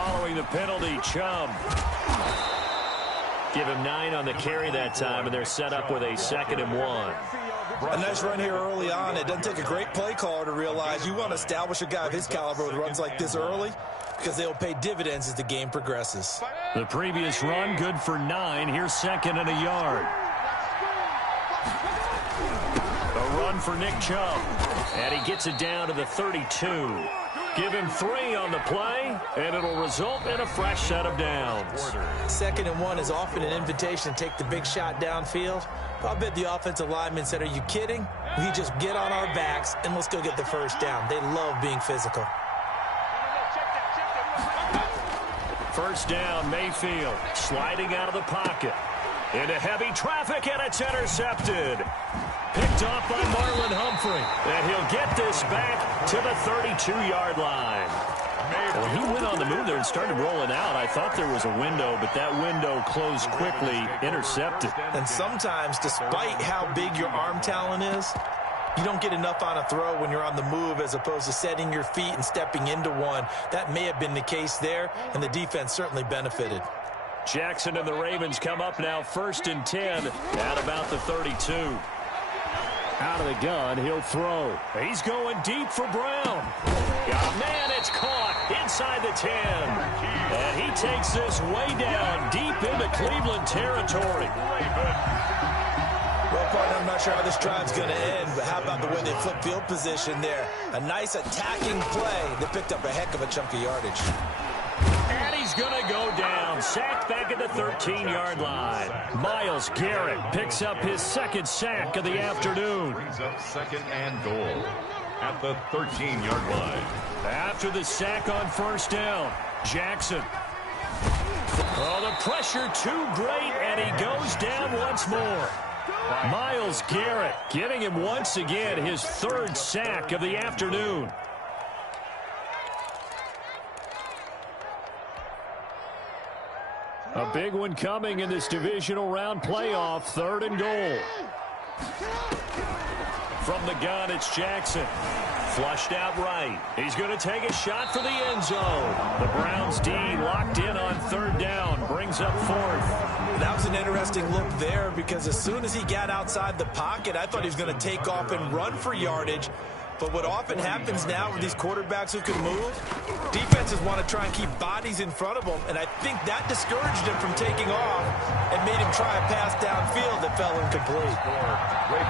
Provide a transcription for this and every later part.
following the penalty. Chubb. Give him 9 on the carry that time, and they're set up with a 2nd and 1. A nice run here early on. It doesn't take a great play caller to realize you want to establish a guy of his caliber with runs like this early because they'll pay dividends as the game progresses. The previous run, good for 9. Here's 2nd and a yard. A run for Nick Chubb. And he gets it down to the 32. Give him 3 on the play, and it'll result in a fresh set of downs. 2nd and 1 is often an invitation to take the big shot downfield. I'll bet the offensive lineman said, are you kidding? We just get on our backs, and let's go get the first down. They love being physical. First down, Mayfield sliding out of the pocket. Into heavy traffic, and it's intercepted. Picked off by Marlon Humphrey. And he'll get this back to the 32-yard line. Well, he went on the move there and started rolling out. I thought there was a window, but that window closed quickly, intercepted. And sometimes, despite how big your arm talent is, you don't get enough on a throw when you're on the move as opposed to setting your feet and stepping into one. That may have been the case there, and the defense certainly benefited. Jackson and the Ravens come up now 1st and 10 at about the 32. Out of the gun, he'll throw. He's going deep for Brown. Oh, man, it's caught inside the 10. And he takes this way down deep into Cleveland territory. Well, partner, I'm not sure how this drive's going to end, but how about the way they flip field position there? A nice attacking play that picked up a heck of a chunk of yardage. And he's going to go down. Sacked back at the 13-yard line. Myles Garrett picks up his 2nd sack of the afternoon. Brings up 2nd and goal at the 13-yard line. After the sack on 1st down, Jackson. Oh, the pressure too great, and he goes down once more. Myles Garrett getting him once again his 3rd sack of the afternoon. A big one coming in this divisional round playoff. 3rd and goal. From the gun, it's Jackson. Flushed out right. He's going to take a shot for the end zone. The Browns D locked in on 3rd down. Brings up 4th. That was an interesting look there because as soon as he got outside the pocket, I thought he was going to take off and run for yardage. But what often happens now with these quarterbacks who can move, defenses want to try and keep bodies in front of them, and I think that discouraged him from taking off and made him try a pass downfield that fell incomplete.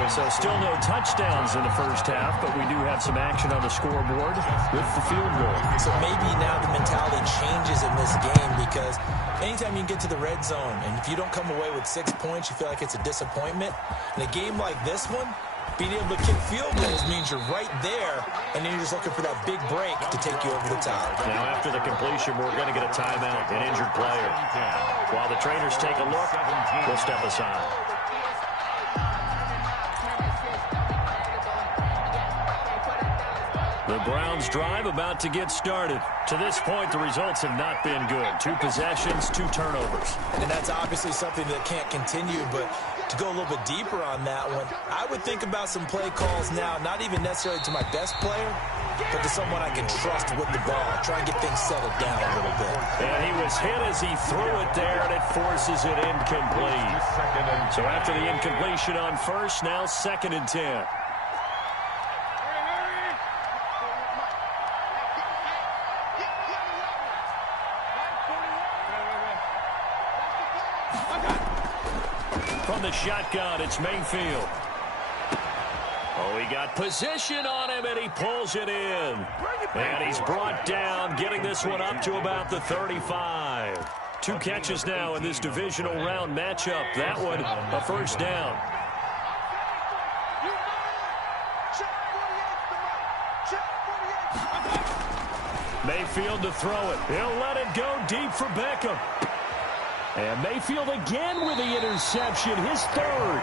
So still no touchdowns in the first half, but we do have some action on the scoreboard with the field goal. So maybe now the mentality changes in this game because anytime you can get to the red zone, and if you don't come away with 6 points, you feel like it's a disappointment. In a game like this one, being able to kick field goals means you're right there, and then you're just looking for that big break to take you over the top. Now, after the completion, we're going to get a timeout, an injured player. While the trainers take a look, we'll step aside. The Browns drive about to get started. To this point, the results have not been good. 2 possessions, 2 turnovers. And that's obviously something that can't continue, but to go a little bit deeper on that one, I would think about some play calls now, not even necessarily to my best player, but to someone I can trust with the ball. Try and get things settled down a little bit. And he was hit as he threw it there, and it forces it incomplete. So after the incompletion on 1st, now 2nd and 10. From the shotgun, it's Mayfield. Oh, he got position on him, and he pulls it in. And he's brought down, getting this one up to about the 35. 2 catches now in this divisional round matchup. That one, a 1st down. Mayfield to throw it. He'll let it go deep for Beckham. And Mayfield again with the interception, his 3rd.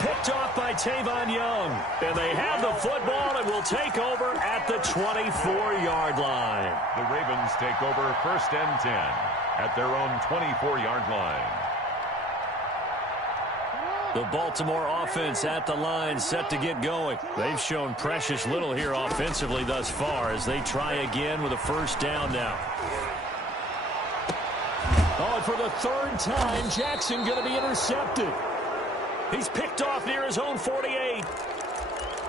Picked off by Tavon Young. And they have the football and will take over at the 24-yard line. The Ravens take over 1st and 10 at their own 24-yard line. The Baltimore offense at the line, set to get going. They've shown precious little here offensively thus far as they try again with a 1st down now. Oh, and for the third time, Jackson going to be intercepted. He's picked off near his own 48.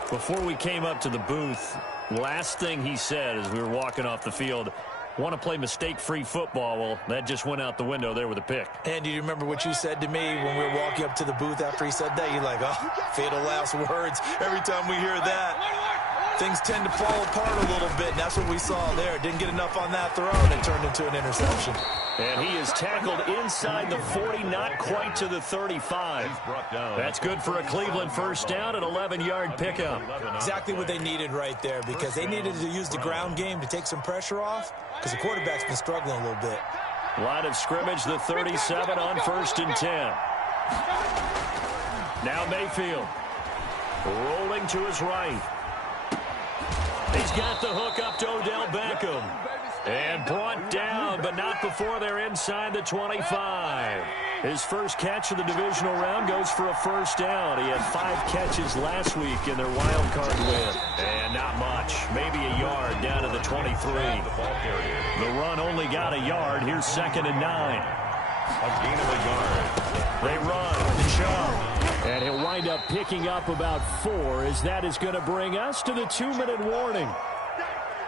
Before we came up to the booth, last thing he said as we were walking off the field, want to play mistake-free football. Well, that just went out the window there with a pick. And do you remember what you said to me when we were walking up to the booth after he said that? You're like, oh, fatal last words. Every time we hear that, things tend to fall apart a little bit, and that's what we saw there. Didn't get enough on that throw, and it turned into an interception. And he is tackled inside the 40, not quite to the 35. That's good for a Cleveland first down, an 11-yard pickup. Exactly what they needed right there, because they needed to use the ground game to take some pressure off, because the quarterback's been struggling a little bit. Line of scrimmage, the 37 on 1st and 10. Now Mayfield rolling to his right. He's got the hook up to Odell Beckham. And brought down, but not before they're inside the 25. His first catch of the divisional round goes for a first down. He had 5 catches last week in their wild card win. And not much, maybe a yard down to the 23. The run only got a yard. Here's 2nd and 9. A gain of a yard. They run to Chubb. And he'll wind up picking up about 4, as that is going to bring us to the 2-minute warning.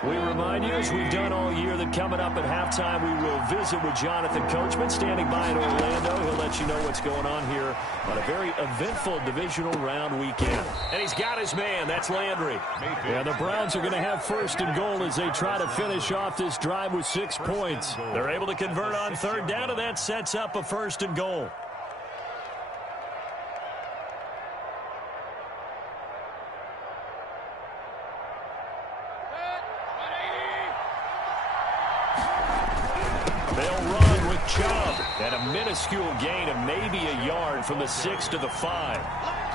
We remind you, as we've done all year, that coming up at halftime, we will visit with Jonathan Coachman, standing by in Orlando. He'll let you know what's going on here on a very eventful divisional round weekend. And he's got his man. That's Landry. Yeah, the Browns are going to have 1st and goal as they try to finish off this drive with 6 points. They're able to convert on 3rd down, and that sets up a 1st and goal. Chubb, and a minuscule gain of maybe a yard from the 6 to the 5.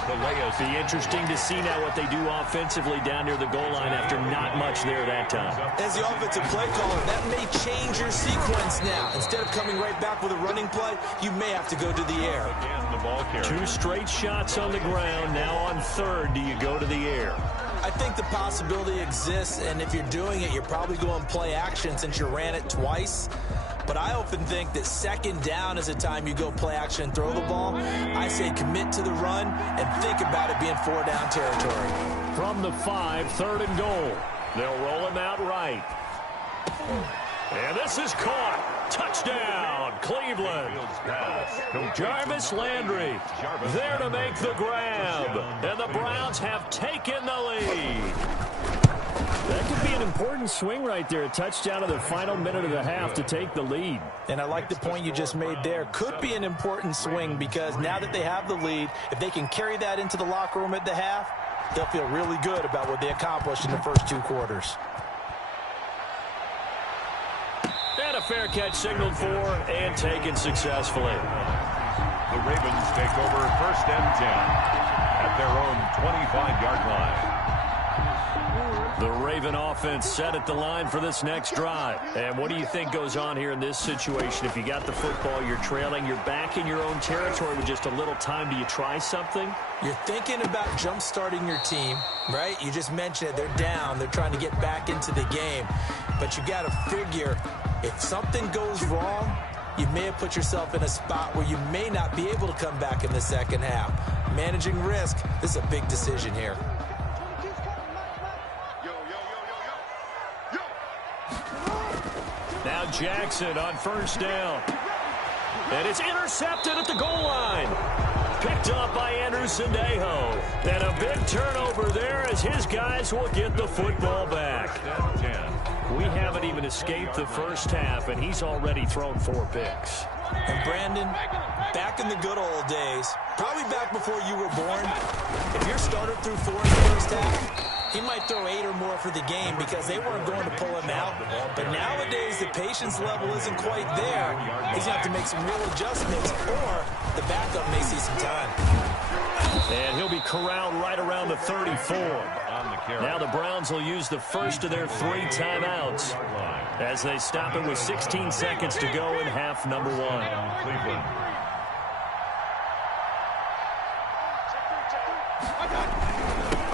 It'll be interesting to see now what they do offensively down near the goal line after not much there that time. As the offensive play caller, that may change your sequence now. Instead of coming right back with a running play, you may have to go to the air. 2 straight shots on the ground. Now on 3rd, do you go to the air? I think the possibility exists, and if you're doing it, you're probably going play action since you ran it twice. But I often think that 2nd down is the time you go play action and throw the ball. I say commit to the run and think about it being 4-down territory. From the 5, 3rd and goal. They'll roll him out right. And this is caught. Touchdown, Cleveland. Jarvis Landry there to make the grab. And the Browns have taken the lead. That could be an important swing right there. A touchdown in the final minute of the half to take the lead. And I like the point you just made there. Could be an important swing because now that they have the lead, if they can carry that into the locker room at the half, they'll feel really good about what they accomplished in the first 2 quarters. And a fair catch signaled for and taken successfully. The Ravens take over 1st and 10 at their own 25-yard line. The Raven offense set at the line for this next drive. And what do you think goes on here in this situation? If you got the football, you're trailing, you're back in your own territory with just a little time. Do you try something? You're thinking about jump-starting your team, right? You just mentioned it. They're down. They're trying to get back into the game. But you got to figure, if something goes wrong, you may have put yourself in a spot where you may not be able to come back in the second half. Managing risk, this is a big decision here. Now Jackson on 1st down. And it's intercepted at the goal line. Picked up by Anderson Dejo. And a big turnover there as his guys will get the football back. We haven't even escaped the first half, and he's already thrown 4 picks. And Brandon, back in the good old days, probably back before you were born, if your starter threw 4 in the first half, he might throw 8 or more for the game because they weren't going to pull him out. But nowadays, the patience level isn't quite there. He's going to have to make some real adjustments, or the backup may see some time. And he'll be corralled right around the 34. Now the Browns will use the first of their 3 timeouts as they stop it with 16 seconds to go in half number 1. Cleveland.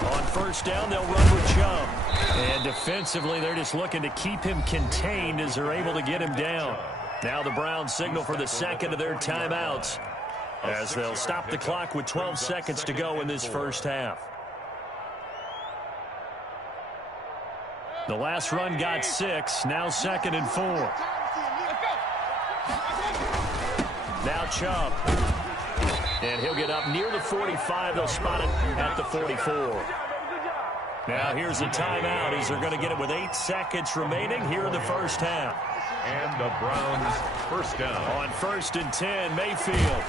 On 1st down, they'll run with Chubb. And defensively, they're just looking to keep him contained as they're able to get him down. Now the Browns signal for the second of their timeouts as they'll stop the clock with 12 seconds to go in this first half. The last run got 6, now 2nd and 4. Now Chubb. And he'll get up near the 45. They'll spot it at the 44. Now here's a timeout as they're going to get it with 8 seconds remaining here in the first half. And the Browns first down. On 1st and 10, Mayfield.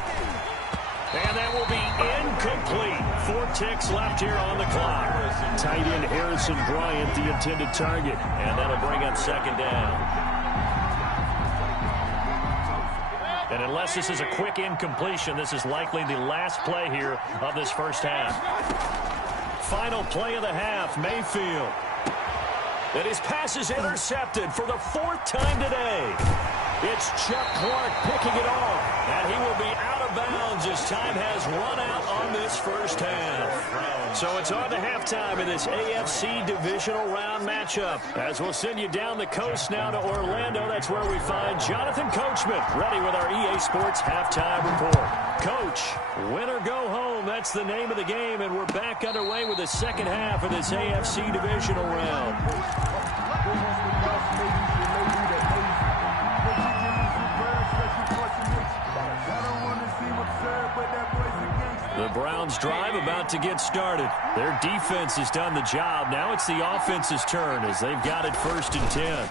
And that will be incomplete. 4 ticks left here on the clock. Tight end Harrison Bryant, the intended target. And that'll bring up 2nd down. And unless this is a quick incompletion, this is likely the last play here of this first half. Final play of the half, Mayfield. And his pass is intercepted for the 4th time today. It's Chuck Clark picking it off. And he will be out of bounds as time has run out on this first half. So it's on to halftime in this AFC divisional round matchup. As we'll send you down the coast now to Orlando, that's where we find Jonathan Coachman ready with our EA Sports halftime report. Coach, win or go home, that's the name of the game, and we're back underway with the second half of this AFC divisional round. The Browns drive about to get started. Their defense has done the job. Now it's the offense's turn as they've got it 1st and 10.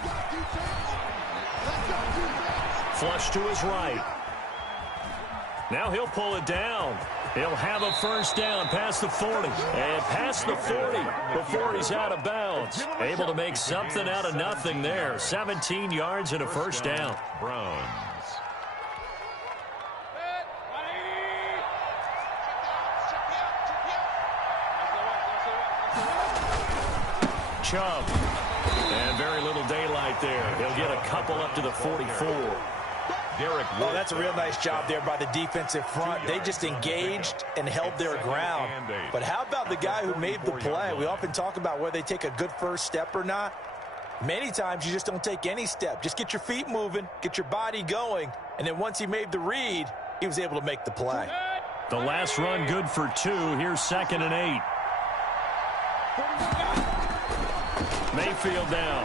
Flush to his right. Now he'll pull it down. He'll have a first down past the 40. And past the 40 before he's out of bounds. Able to make something out of nothing there. 17 yards and a first down. Browns. Chubb. And very little daylight there. He'll get a couple up to the 44. Oh, that's a real nice job there by the defensive front. They just engaged and held their ground. But how about the guy who made the play? We often talk about whether they take a good first step or not. Many times you just don't take any step. Just get your feet moving, get your body going, and then once he made the read, he was able to make the play. The last run good for 2. Here's 2nd and 8. Mayfield down.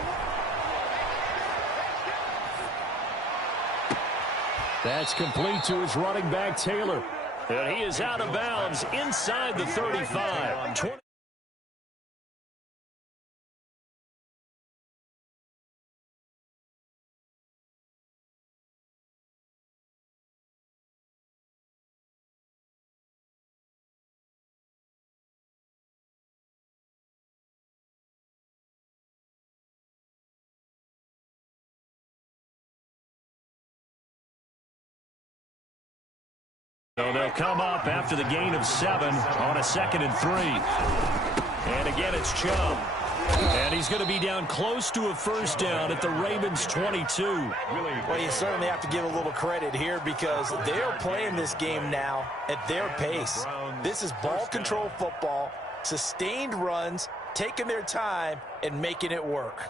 That's complete to his running back, Taylor. And he is out of bounds inside the 35. So they'll come up after the gain of 7 on a 2nd and 3. And again, it's Chubb. And he's going to be down close to a first down at the Ravens' 22. Well, you certainly have to give a little credit here because they're playing this game now at their pace. This is ball control football, sustained runs, taking their time, and making it work.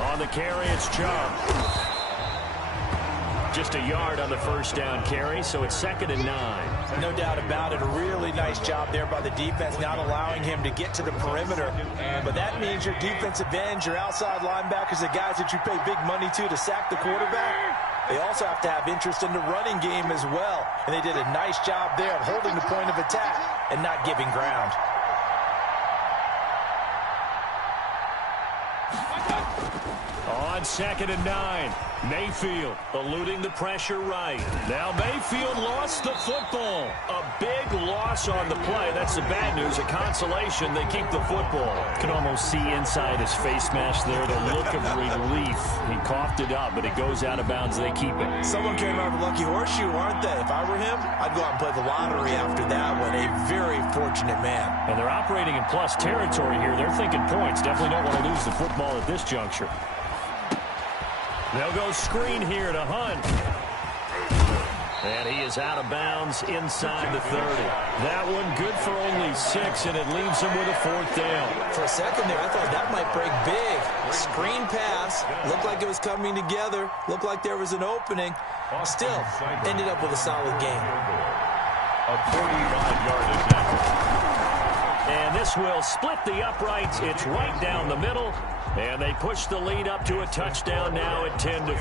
On the carry, it's Chubb. Just a yard on the first down carry, so it's 2nd and 9. No doubt about it. A really nice job there by the defense, not allowing him to get to the perimeter. But that means your defensive ends, your outside linebackers, the guys that you pay big money to sack the quarterback, they also have to have interest in the running game as well. And they did a nice job there of holding the point of attack and not giving ground. On on 2nd and 9. Mayfield eluding the pressure right. Now Mayfield lost the football. A big loss on the play. That's the bad news. A consolation, they keep the football. You can almost see inside his face mask there the look of relief. He coughed it up, but it goes out of bounds. They keep it. Someone came out of the lucky horseshoe, aren't they? If I were him, I'd go out and play the lottery after that one. A very fortunate man. And they're operating in plus territory here. They're thinking points. Definitely don't want to lose the football at this juncture. They'll go screen here to Hunt. And he is out of bounds inside the 30. That one good for only 6, and it leaves him with a 4th down. For a second there, I thought that might break big. Screen pass. Looked like it was coming together. Looked like there was an opening. Still, ended up with a solid game. A 45-yard attempt. And this will split the uprights. It's right down the middle. And they push the lead up to a touchdown now at 10-3.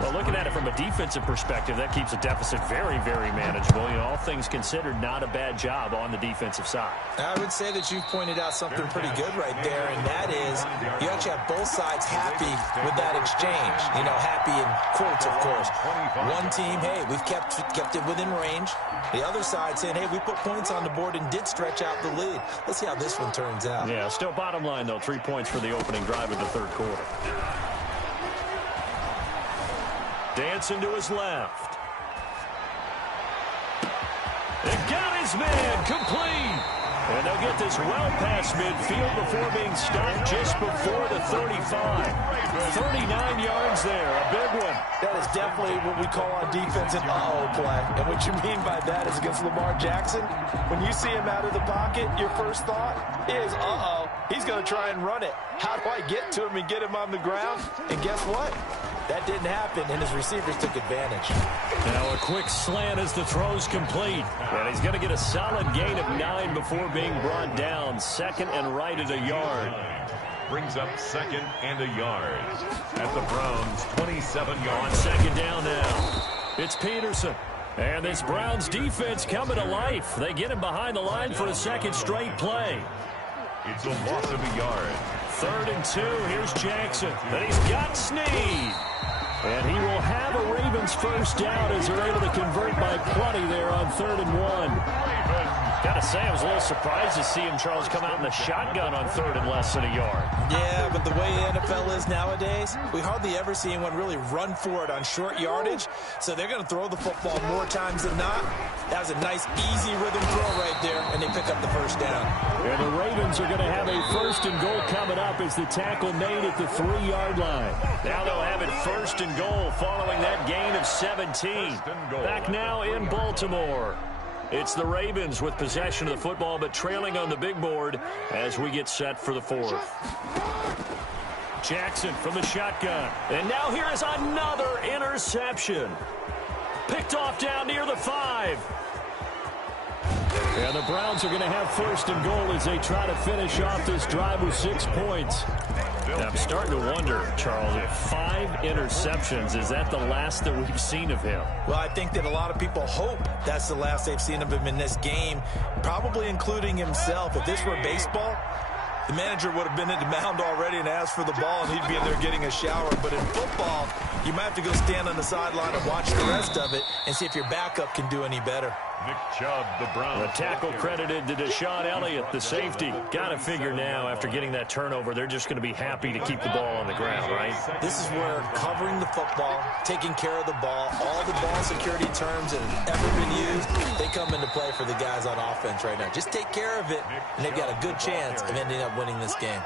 Well, looking at it from a defensive perspective, that keeps a deficit very, very manageable. You know, all things considered, not a bad job on the defensive side. I would say that you've pointed out something pretty good right there, and that is you actually have both sides happy with that exchange. You know, happy in quotes, of course. One team, hey, we've kept it within range. The other side saying, hey, we put points on the board and did stretch out the lead. Let's see how this one turns out. Yeah, still bottom line, though, 3 points for the opening drive of the 3rd quarter. Dancing to his left. It got his man complete. And they'll get this well past midfield before being stopped just before the 35. 39 yards there, a big one. That is definitely what we call on defense an uh-oh play. And what you mean by that is against Lamar Jackson, when you see him out of the pocket, your first thought is, uh-oh, he's going to try and run it. How do I get to him and get him on the ground? And guess what? That didn't happen, and his receivers took advantage. Now a quick slant as the throw's complete. And he's going to get a solid gain of 9 before being brought down. 2nd and right at a yard. Brings up 2nd and a yard at the Browns' 27-yard. On 2nd down now. It's Peterson. And this Browns defense coming to life. They get him behind the line for a 2nd straight play. It's a loss of a yard. 3rd and 2. Here's Jackson. And he's got Snead. And he will have a Ravens first down as they're able to convert by plenty there on 3rd and 1. Gotta say, I was a little surprised to see him, Charles, come out in the shotgun on 3rd and less than a yard. Yeah, but the way the NFL is nowadays, we hardly ever see anyone really run for it on short yardage. So they're going to throw the football more times than not. That was a nice, easy rhythm throw right there, and they pick up the first down. And the Ravens are going to have a 1st and goal coming up as the tackle made at the 3-yard line. Now they'll have it 1st and goal following that gain of 17. Back now in Baltimore. It's the Ravens with possession of the football, but trailing on the big board as we get set for the 4th. Jackson from the shotgun. And now here is another interception. Picked off down near the 5. And the Browns are going to have 1st and goal as they try to finish off this drive with 6 points. Now, I'm starting to wonder, Charles, if 5 interceptions, is that the last that we've seen of him? Well, I think that a lot of people hope that's the last they've seen of him in this game, probably including himself. If this were baseball, the manager would have been at the mound already and asked for the ball, and he'd be in there getting a shower. But in football, you might have to go stand on the sideline and watch the rest of it and see if your backup can do any better. Nick Chubb, the Browns. The tackle credited to Deshaun Elliott, the safety. Got to figure now, after getting that turnover, they're just going to be happy to keep the ball on the ground, right? This is where covering the football, taking care of the ball, all the ball security terms that have ever been used, they come into play for the guys on offense right now. Just take care of it, and they've got a good chance of ending up winning this game.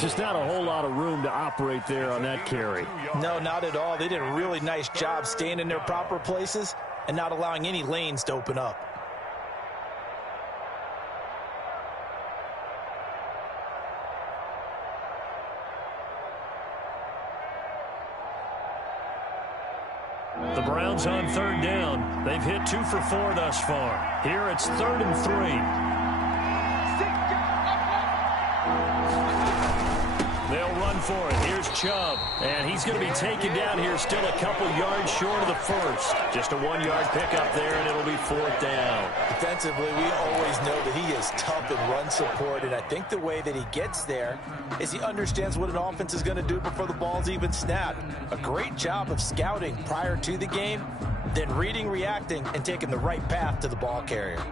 Just not a whole lot of room to operate there on that carry. No, not at all. They did a really nice job staying in their proper places and not allowing any lanes to open up. The Browns on 3rd down. They've hit 2 for 4 thus far. Here it's 3rd and 3. They'll run for it. Here's Chubb. And he's going to be taken down here still a couple yards short of the first. Just a 1-yard pickup there, and it'll be 4th down. Defensively, we always know that he is tough in run support, and I think the way that he gets there is he understands what an offense is going to do before the ball's even snapped. A great job of scouting prior to the game, then reading, reacting, and taking the right path to the ball carrier.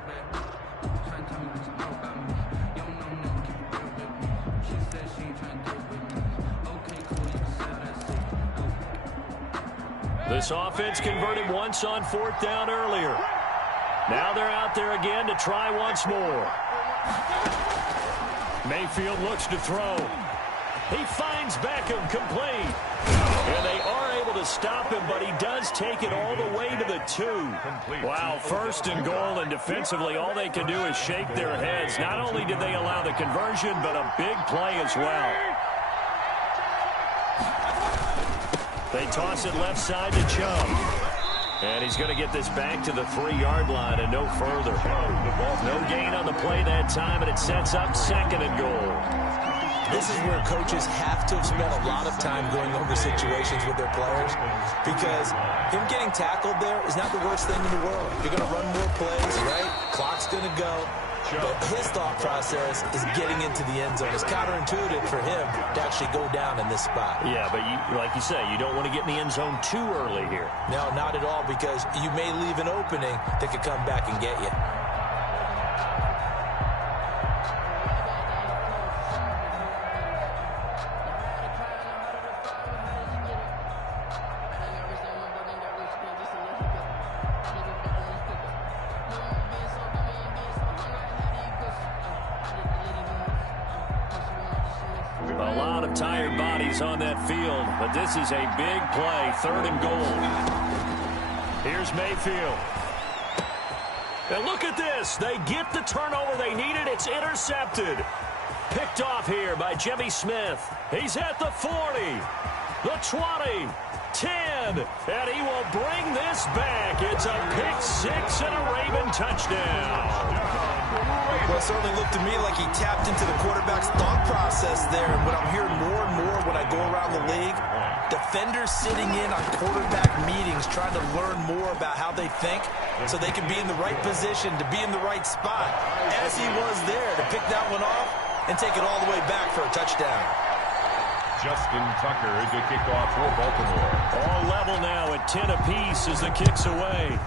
This offense converted once on 4th down earlier. Now they're out there again to try once more. Mayfield looks to throw. He finds Beckham complete. And they are able to stop him, but he does take it all the way to the 2. Wow, 1st and goal, and defensively all they can do is shake their heads. Not only did they allow the conversion, but a big play as well. They toss it left side to Chubb. And he's going to get this back to the 3-yard line and no further. No gain on the play that time, and it sets up 2nd and goal. This is where coaches have to have spent a lot of time going over situations with their players, because him getting tackled there is not the worst thing in the world. You're going to run more plays, right? Clock's going to go. But his thought process is getting into the end zone. It's counterintuitive for him to actually go down in this spot. Yeah, but like you say, you don't want to get in the end zone too early here. No, not at all, because you may leave an opening that could come back and get you. A lot of tired bodies on that field, but this is a big play, 3rd and goal. Here's Mayfield. And look at this. They get the turnover they needed. It's intercepted. Picked off here by Jimmy Smith. He's at the 40, the 20, 10, and he will bring this back. It's a pick 6 and a Raven touchdown. Well, it certainly looked to me like he tapped into the quarterback's thought process there. And what I'm hearing more and more when I go around the league, defenders sitting in on quarterback meetings trying to learn more about how they think so they can be in the right position to be in the right spot, as he was there to pick that one off and take it all the way back for a touchdown. Justin Tucker to kick off for Baltimore. All level now at 10 apiece as the kick's away.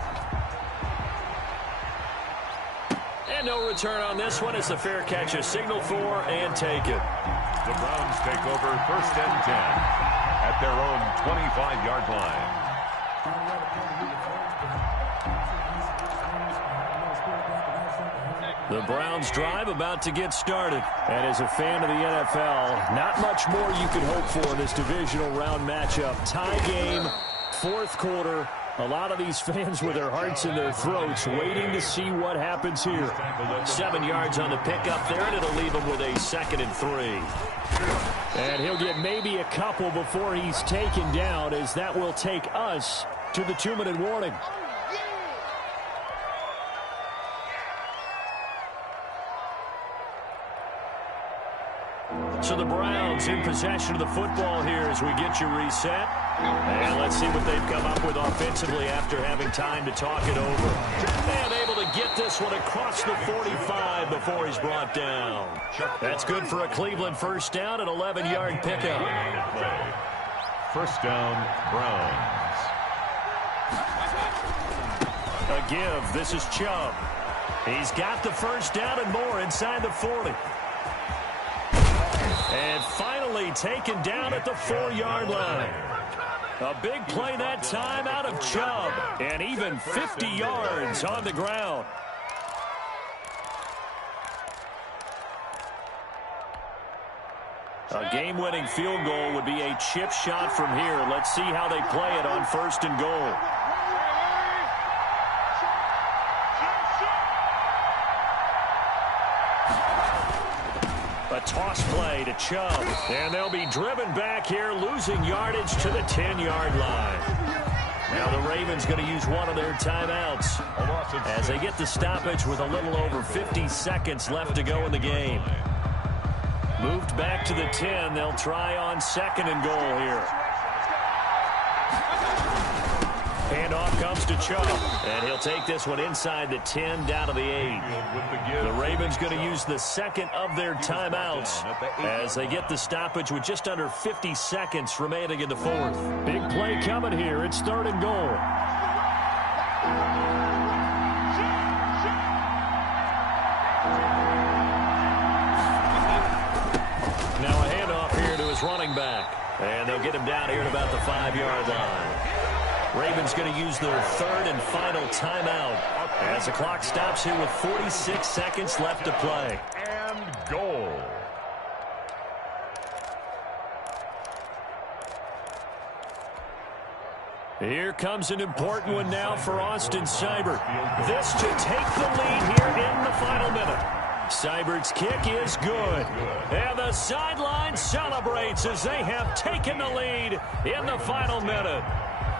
And no return on this one as the fair catch is signaled for and taken. The Browns take over 1st and 10 at their own 25-yard line. The Browns drive about to get started. And as a fan of the NFL, not much more you could hope for in this divisional round matchup. Tie game, 4th quarter. A lot of these fans with their hearts in their throats waiting to see what happens here. 7 yards on the pickup there, and it'll leave him with a 2nd and 3. And he'll get maybe a couple before he's taken down, as that will take us to the 2-minute warning. So the Browns in possession of the football here as we get you reset. And let's see what they've come up with offensively after having time to talk it over. And able to get this one across the 45 before he's brought down. That's good for a Cleveland 1st down, an 11-yard pickup. 1st down, Browns. A give. This is Chubb. He's got the 1st down and more inside the 40. And finally taken down at the 4-yard line. A big play that time out of Chubb. And even 50 yards on the ground. A game-winning field goal would be a chip shot from here. Let's see how they play it on 1st and goal. A toss play to Chubb. And they'll be driven back here, losing yardage to the 10-yard line. Now the Ravens going to use one of their timeouts as they get the stoppage with a little over 50 seconds left to go in the game. Moved back to the 10. They'll try on 2nd and goal here. Handoff comes to Chubb, and he'll take this one inside the 10 down to the 8. The Ravens going to use the 2nd of their timeouts as they get the stoppage with just under 50 seconds remaining in the 4th. Big play coming here. It's 3rd and goal. Now a handoff here to his running back, and they'll get him down here at about the 5-yard line. Ravens going to use their 3rd and final timeout as the clock stops here with 46 seconds left to play. And goal. Here comes an important one now for Austin Seibert. This to take the lead here in the final minute. Seibert's kick is good. And the sideline celebrates as they have taken the lead in the final minute.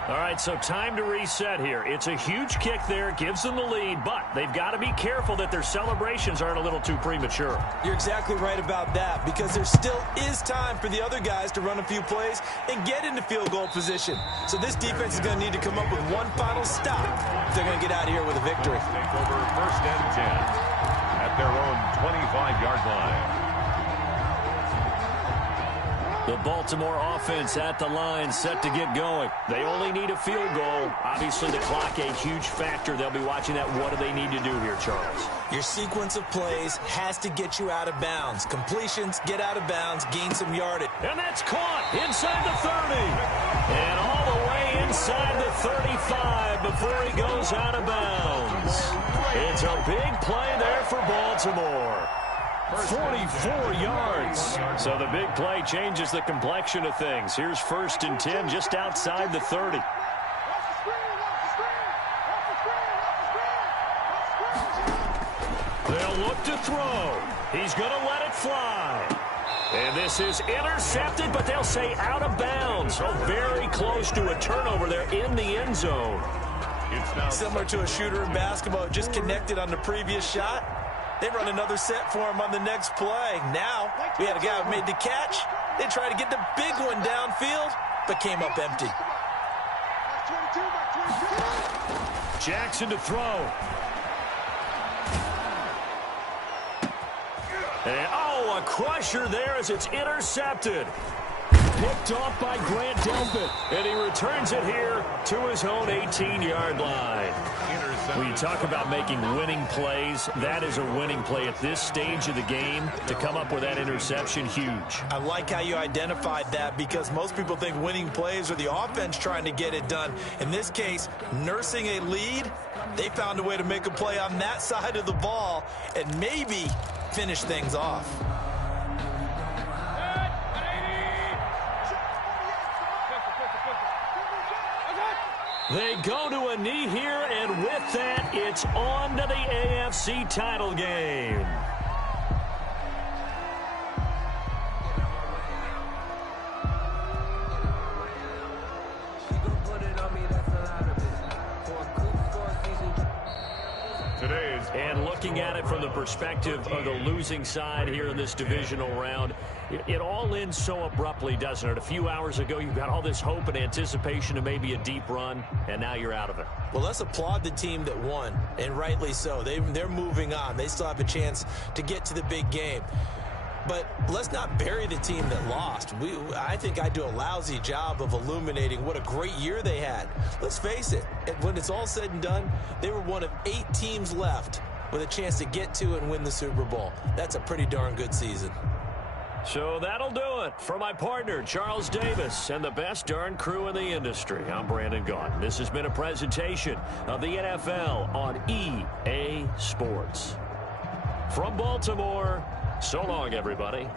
All right, so time to reset here. It's a huge kick there, gives them the lead, but they've got to be careful that their celebrations aren't a little too premature. You're exactly right about that, because there still is time for the other guys to run a few plays and get into field goal position. So this defense is going to need to come up with one final stop if they're going to get out of here with a victory. Take over 1st and 10 at their own 25-yard line. The Baltimore offense at the line, set to get going. They only need a field goal. Obviously, the clock a huge factor. They'll be watching that. What do they need to do here, Charles? Your sequence of plays has to get you out of bounds. Completions, get out of bounds, gain some yardage. And that's caught inside the 30. And all the way inside the 35 before he goes out of bounds. It's a big play there for Baltimore. 44 yards. So the big play changes the complexion of things. Here's 1st and 10 just outside the 30. They'll look to throw. He's going to let it fly. And this is intercepted, but they'll say out of bounds. So very close to a turnover there in the end zone. Similar to a shooter in basketball, just connected on the previous shot. They run another set for him on the next play. Now, we had a guy who made the catch. They tried to get the big one downfield, but came up empty. Jackson to throw. And, a crusher there as it's intercepted. Picked off by Grant Delpit, and he returns it here to his own 18-yard line. When you talk about making winning plays, that is a winning play at this stage of the game. To come up with that interception, huge. I like how you identified that, because most people think winning plays are the offense trying to get it done. In this case, nursing a lead, they found a way to make a play on that side of the ball and maybe finish things off. They go to a knee here, and with that, it's on to the AFC title game. And looking at it from the perspective of the losing side here in this divisional round, it all ends so abruptly, doesn't it? A few hours ago, you've got all this hope and anticipation of maybe a deep run, and now you're out of it. Well, let's applaud the team that won, and rightly so. They're moving on. They still have a chance to get to the big game. But let's not bury the team that lost. I think I do a lousy job of illuminating what a great year they had. Let's face it, when it's all said and done, they were one of 8 teams left with a chance to get to and win the Super Bowl. That's a pretty darn good season. So that'll do it for my partner, Charles Davis, and the best darn crew in the industry. I'm Brandon Gaudin. This has been a presentation of the NFL on EA Sports. From Baltimore, so long, everybody.